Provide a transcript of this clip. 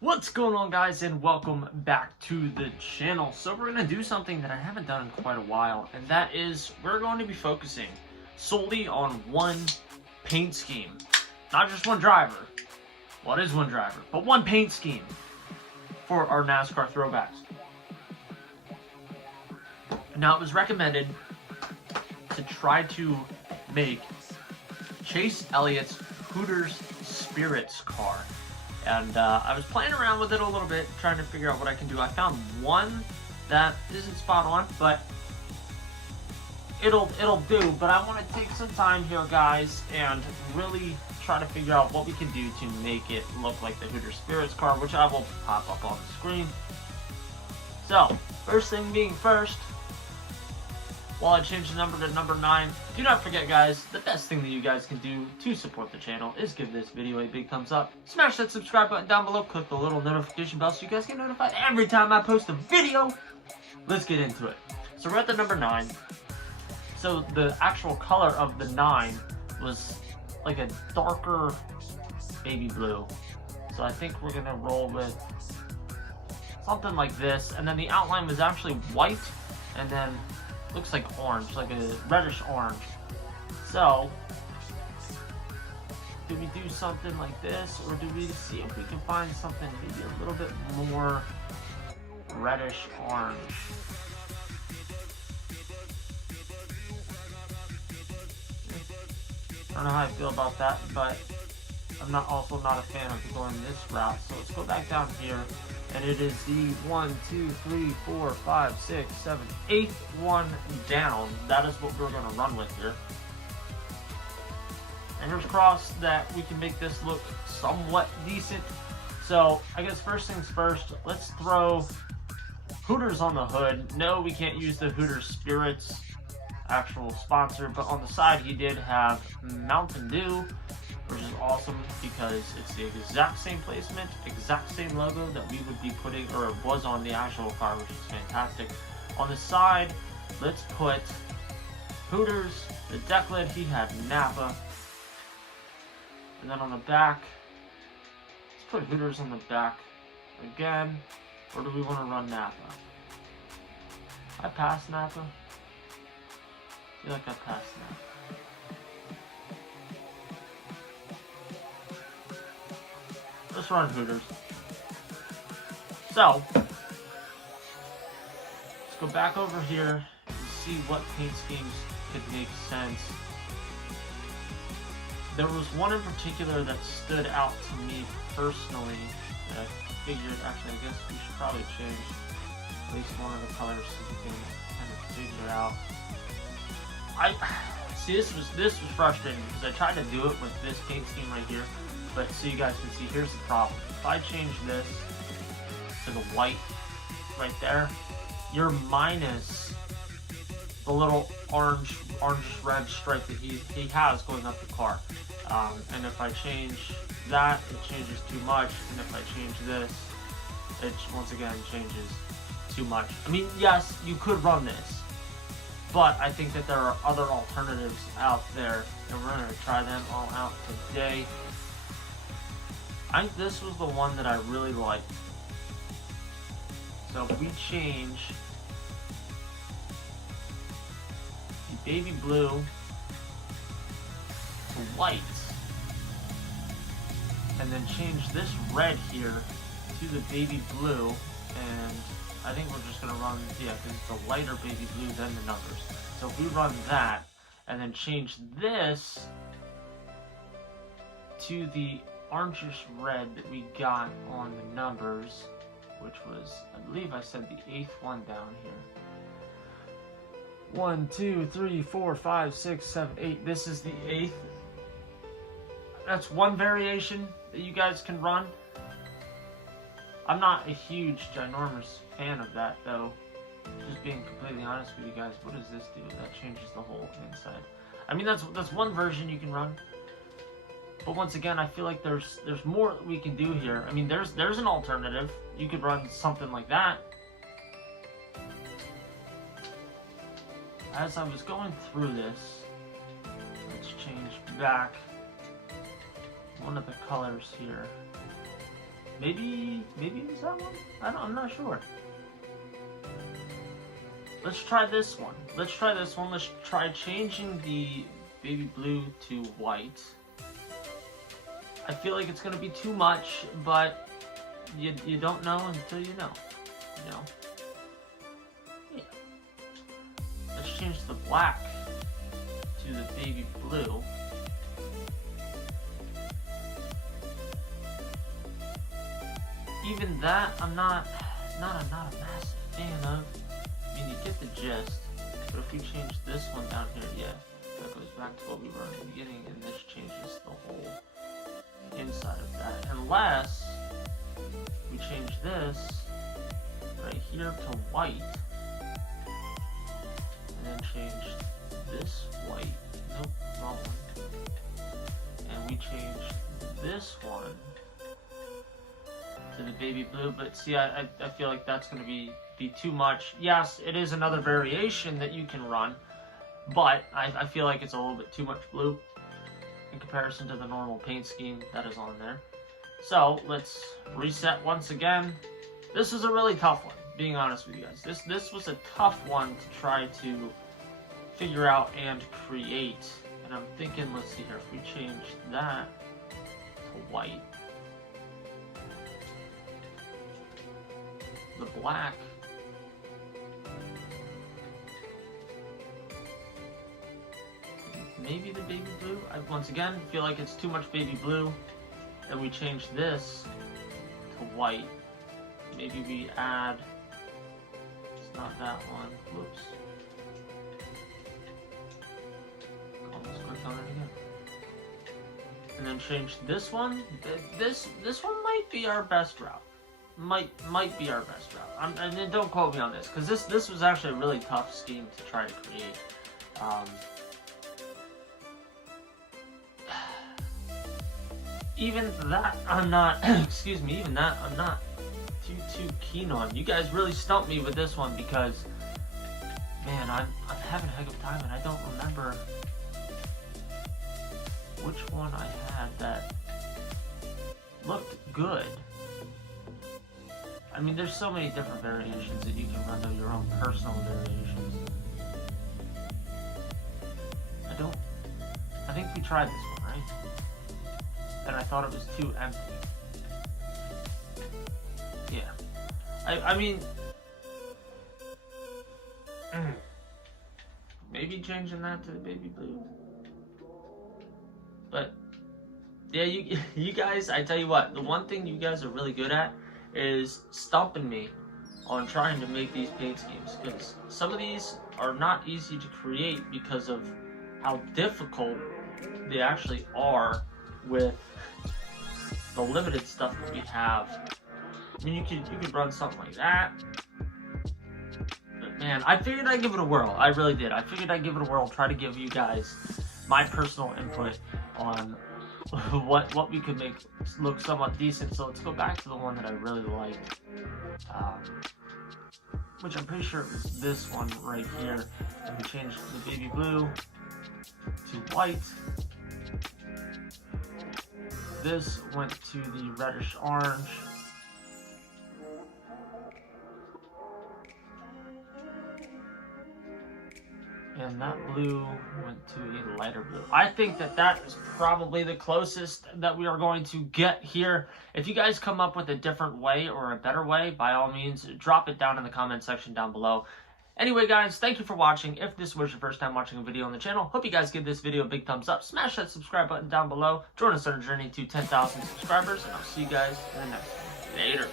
What's going on, guys, and welcome back to the channel. So we're going to do something that I haven't done in quite a while, and that is we're going to be focusing solely on one paint scheme. Not just one driver. Well, it is one driver, but one paint scheme for our NASCAR Throwbacks. Now, it was recommended to try to make Chase Elliott's Hooters Spirits car. And I was playing around with it a little bit, trying to figure out what I can do. I found one that isn't spot on, but it'll do. But I want to take some time here, guys, and really try to figure out what we can do to make it look like the Hooters Spirits car, which I will pop up on the screen. So, first thing being first, while I change the number to number 9, do not forget, guys, the best thing that you guys can do to support the channel is give this video a big thumbs up. Smash that subscribe button down below, click the little notification bell so you guys get notified every time I post a video. Let's get into it. So we're at the number 9. So the actual color of the 9 was like a darker baby blue. So I think we're gonna roll with something like this. And then the outline was actually white, and then looks like orange, like a reddish orange. So, do we do something like this, or do we see if we can find something maybe a little bit more reddish orange? I don't know how I feel about that, but I'm also not a fan of going this route. So let's go back down here. And it is the 1, 2, 3, 4, 5, 6, 7, 8th one down. That is what we're going to run with here. Fingers crossed that we can make this look somewhat decent. So, I guess first things first, let's throw Hooters on the hood. No, we can't use the Hooters Spirits actual sponsor, but on the side he did have Mountain Dew, which is awesome because it's the exact same placement, exact same logo that we would be putting, or was on the actual car, which is fantastic. On the side, let's put Hooters. The deck lid, he had Napa. And then on the back, let's put Hooters on the back again. Or do we want to run Napa? I passed Napa. I feel like I passed Napa. Let's run Hooters. So, let's go back over here and see what paint schemes could make sense. There was one in particular that stood out to me personally that I figured, actually I guess we should probably change at least one of the colors so we can kind of figure it out. See, this was frustrating because I tried to do it with this paint scheme right here. But so you guys can see, here's the problem. If I change this to the white right there, you're minus the little orangish red stripe that he has going up the car. And if I change that, it changes too much. And if I change this, it once again changes too much. I mean, yes, you could run this, but I think that there are other alternatives out there, and we're going to try them all out today. I think this was the one that I really liked. So if we change the baby blue to white, and then change this red here to the baby blue, and I think we're just going to run, yeah, because it's the lighter baby blue than the numbers. So if we run that, and then change this to the orangish red that we got on the numbers, which was, I believe I said the 8th one down here. 1, 2, 3, 4, 5, 6, 7, 8. This is the 8th. That's one variation that you guys can run. I'm not a huge, ginormous fan of that, though. Just being completely honest with you guys, what does this do? That changes the whole inside. I mean, that's one version you can run. But once again, I feel like there's more that we can do here. I mean, there's an alternative. You could run something like that. As I was going through this, let's change back one of the colors here. Maybe it was that one? I'm not sure. Let's try this one. Let's try changing the baby blue to white. I feel like it's gonna be too much, but you don't know until you know. You know? Yeah. Let's change the black to the baby blue. Even that, I'm not a massive fan of. I mean, you get the gist, but if we change this one down here, yeah, that goes back to what we were in the beginning, and this changes the whole inside of that. Unless we change this right here to white, and then change this white. Nope, wrong one. And we change this one to the baby blue, but see, I feel like that's going to be too much. Yes, it is another variation that you can run, but I feel like it's a little bit too much blue in comparison to the normal paint scheme that is on there. So let's reset once again. This was a really tough one, being honest with you guys. This was a tough one to try to figure out and create. And I'm thinking, let's see here, if we change that to white, the black maybe the baby blue. I once again feel like it's too much baby blue, and we change this to white. Maybe we add, it's not that one, whoops, almost clicked on it again, and then change this one. This one might be our best route. Might be our best route. And then don't quote me on this, because this was actually a really tough scheme to try to create. Even that I'm not excuse me, even that I'm not too keen on. You guys really stumped me with this one, because man, I'm having a heck of a time, and I don't remember which one I had that looked good. I mean, there's so many different variations that you can run, though, your own personal variations. I think we tried this one, right? And I thought it was too empty. Yeah. I mean, maybe changing that to the baby blue. But, yeah, you guys, I tell you what, the one thing you guys are really good at is stumping me on trying to make these paint schemes, because some of these are not easy to create because of how difficult they actually are with the limited stuff that we have. I mean, you could run something like that, but man, I figured I'd give it a whirl. I really did. I figured I'd give it a whirl, try to give you guys my personal input on what we could make look somewhat decent. So let's go back to the one that I really liked, which I'm pretty sure it was this one right here, and we changed the baby blue to white. This went to the reddish orange, and that blue went to a lighter blue. I think that is probably the closest that we are going to get here. If you guys come up with a different way or a better way, by all means, drop it down in the comment section down below. Anyway, guys, thank you for watching. If this was your first time watching a video on the channel, hope you guys give this video a big thumbs up. Smash that subscribe button down below. Join us on our journey to 10,000 subscribers, and I'll see you guys in the next one. Later.